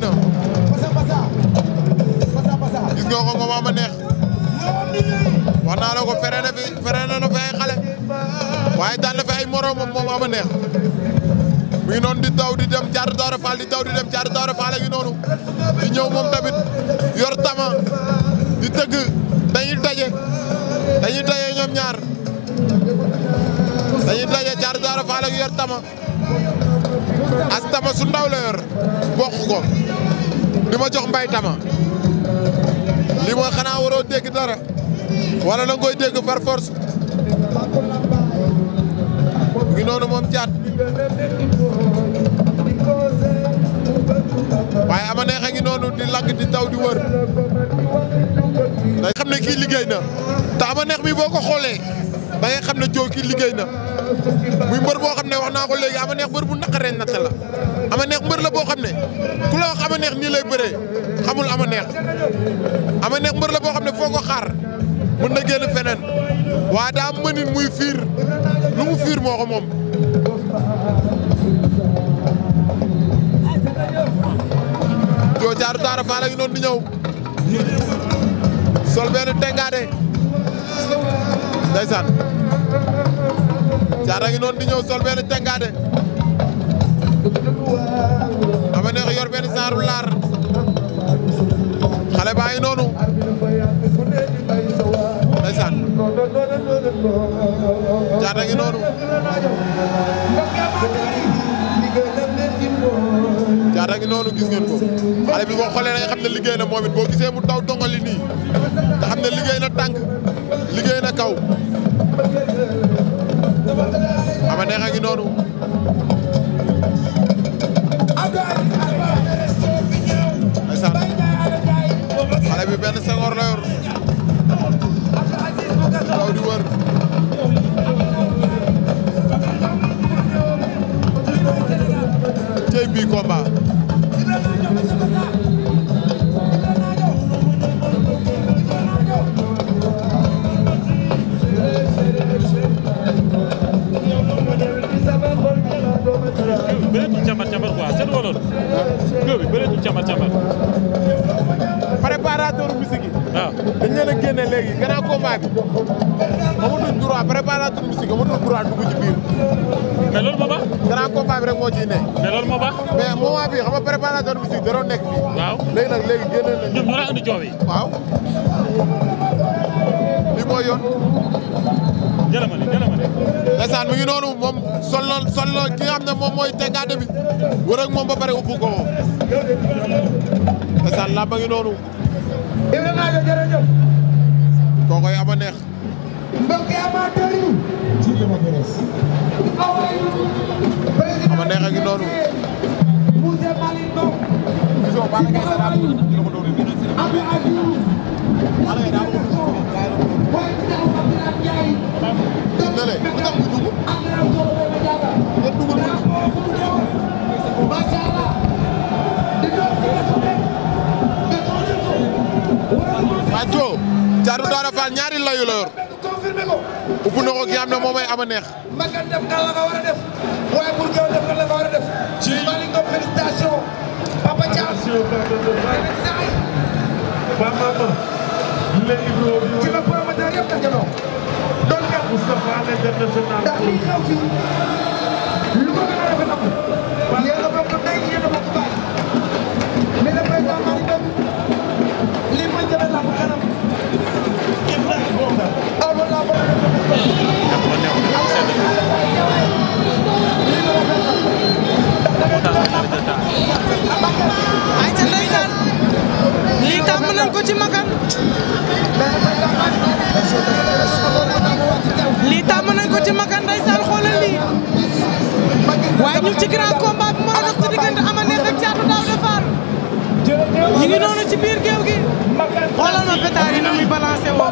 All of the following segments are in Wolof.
liggéey na gis nga ko moom ama neex wax naa la ko fere na fi ay xale waaye daan na fi ay moroomam moom ama neex mi ngi noonu di daw di dem Caatu Daawda Fall di daw di dem Caatu Daawda Fall ngi noonu di ñëw moom tamit yor tama di tëgg dañuy daje ñoom ñaar dañuy daje Caatu Daawda Fall ak yor tama as tama su ndaw la yor bokk ko di ma jox mbay tama li mooy xanaa waroo dégg dara wala la nga koy dégg par force ngi noonu moom caat waaye ama neex a ngi noonu di lagg di taw di wër day xam ne kii liggéey na te ama neex mi boo ko xoolee da ngay xam ne joo kii liggéey na muy mbër boo xam ne wax naa ko léegi ama neex mbër bu naqaree natt la ama neex mbër la boo xam ne ku la wax ama neex nii lay bëree xamul ama neex mbër la boo xam ne foo ko xaar mën na génn feneen waaye daa mënin muy fiir lu mu fiir moo ko moom joo Caatu Daawda Fall a ngi noonu di ñëw sol benn tengaade ndeysaan Caat a ngi noonu di ñëw sol benn tengaade ama neex yor benn saaru laar xale baa ngi noonu ndeysaan Caat a ngi noonu Caat a ngi noonu gis ngeen ko xale bi boo xoolee nga xam ne liggéey na moom it boo gisee mu taw dongali nii nga xam ne liggéey na tànk liggéey na kaw ama neex a ngi noonu ndeysaan xale bi benn sengoor la yor taw di wër cey bii combat préparateur musique yi. waaw dañ leen a génne léegi gannaaw combat bi amatuñ droit préparateur musique amatuñ droit dugg ci biir. mais loolu moo baax. gannaaw combat bi rek moo ciy ne. mais loolu moo baax. mais moment bi xam nga préparateur musique da doon nekk fii. waaw léegi nag léegi génne nañ. ñoom ñoo la andi coow yi. waaw. li mooy yoon. jërëmale. ndeysaan mi ngi noonu moom sol na ki nga xam ne moom mooy tengaade bi wër ak moom ba pare ubbu ko ndeysaan làmb ngi noonu. kookoy ama neex. ama neex a ngi noonu. Majo Caatu Daawda Fall ñaari layu la yor ubbi na ko ki am ne moom mooy ama neex. Makan def nga la nga war a def waaye pour nga def nga la nga war a def. ci Malick Ngom félicitation Papa Thiam. ci la promoteur yëpp dajaloo. doon nga ndax lii xew fii lu ko gën a rafet amul. yéen a bokk ndey yéen a bokk baay. mais le président Malick Ngom lii mooy jëlee làmb kanam. ay ca ndeysaan lii tàmm nañ ko ci Makan lii tàmm nañ ko ci Makan ndeysaan xoolal lii waaye ñu ci grand combat bi moo dox ci diggante Ama Neex ak Caatu Daawda Fall ñu ngi noonu ci biir géew gi xoolal ma pétard yi na muy balancé woo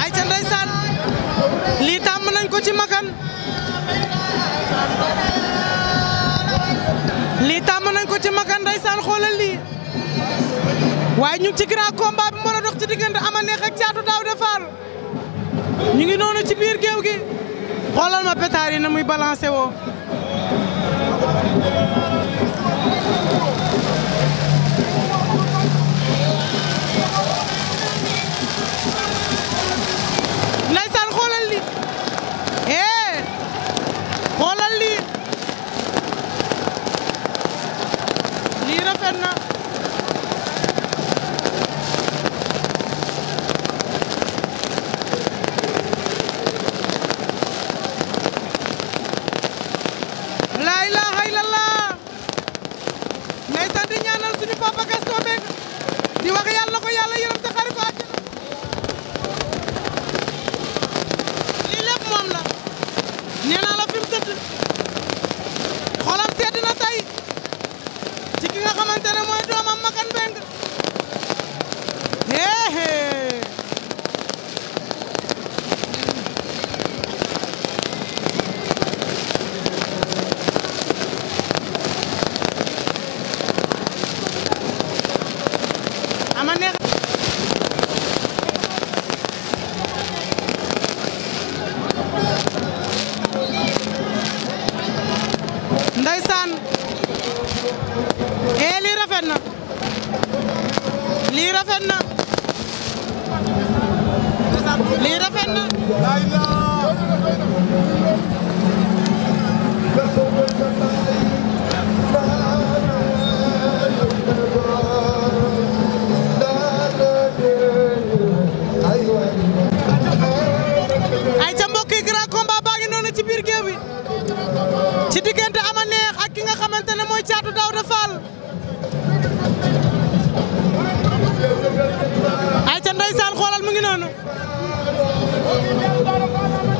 ay ca ndeysaan lii tàmm nañ ko ci Makan ko ci Makan ndeysaan xoolal lii waaye ñu ngi ci grand combat bi mën a dox ci diggante Ama Neex ak Caatu Daawda Fall ñu ngi noonu ci biir géew gi xoolal ma pétard yi na muy balancé woo ndeysaan xoolal lii xoolal lii lii rafet na laa ilaaha illallah ndeysaan di ñaanal suñu papa Gaston Mbengue di wax yàlla ko yàlla yërëm te xari ko àjjana lii lépp moom la nee naa la fi mu tëdd xolam sedd na tey ci ki nga xamante ne mooy doomam Makan Mbengue Ama Neex ndeysaan lii rafet na lii rafet na lii rafet na ay ca mbokk yi grand combat baa ngi noonu ci biir géew bi ci diggante Ama Neex ak ki nga xamante ne mooy Caatu Daawda Fall ay ca ndeysaan xoolal mu ngi noonu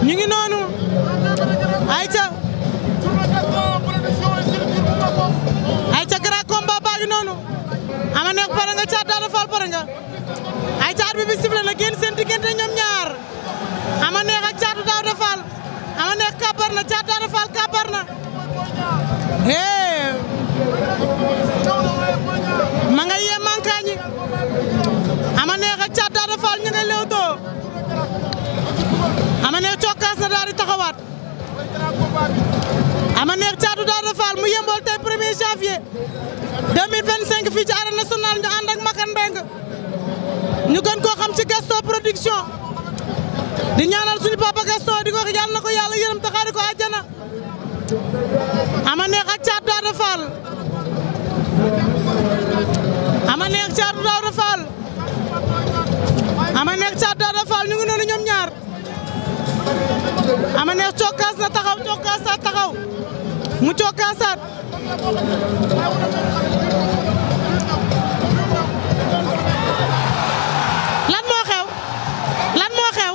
ñu ngi noonu ay ca grand combat baa ngi noonu Ama Neex pare nga Caatu Daawda Fall pare nga ay ca arbitre bi sifflé na génn seen diggante ñoom ñaar Ama Neex ak Caatu Daawda Fall Ama Neex kàbbar na Caatu Daawda Fall kàbbar na ma nga yee mankaañi Ama Neex ak Caatu Daawda Fall ñu ngay lewtoo Ama Neex cokkaas na daal di taxawaat Ama Neex Caatu Daawda Fall mu yembool tey 1er janvier 2025 fii ci arène nationale ñu ànd ak Makan Mbengue ñu gën koo xam ci Gaston production di ñaanal suñu papa Gaston di ko wax yàlla na ko yàlla yërëm te xaari ko àjjana Ama Neex ak Caatu Daawda Fall Ama Neex Caatu Daawda Fall Ama Neex Caatu Daawda Fall ñu ngi noonu ñoom ñaar Ama Neex cokkaas na taxaw cokkaasaat taxaw mu cokkaasaat lan moo xew lan moo xew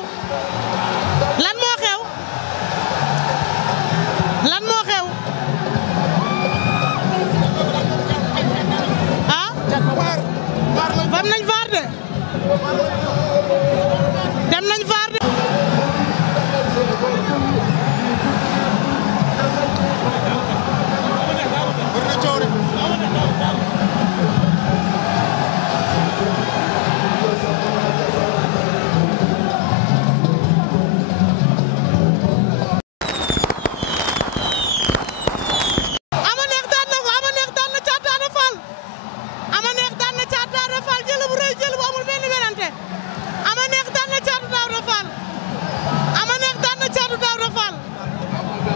lan moo xew lan moo xew ah fam nañ vaar de dem nañ vaar de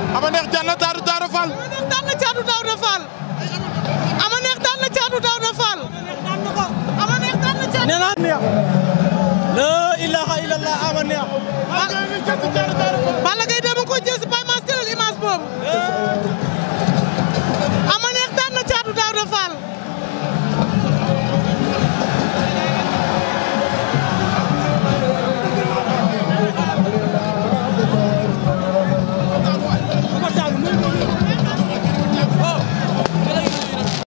Ama Neex daan na Caatu Daawda Fall. Ama Neex daan na Caatu Daawda Fall. Ama Neex daan na Caatu Daawda Fall. Ama Neex daan na Caatu. nee naa neex. la ilaha illallah Ama Neex. Balla Gaye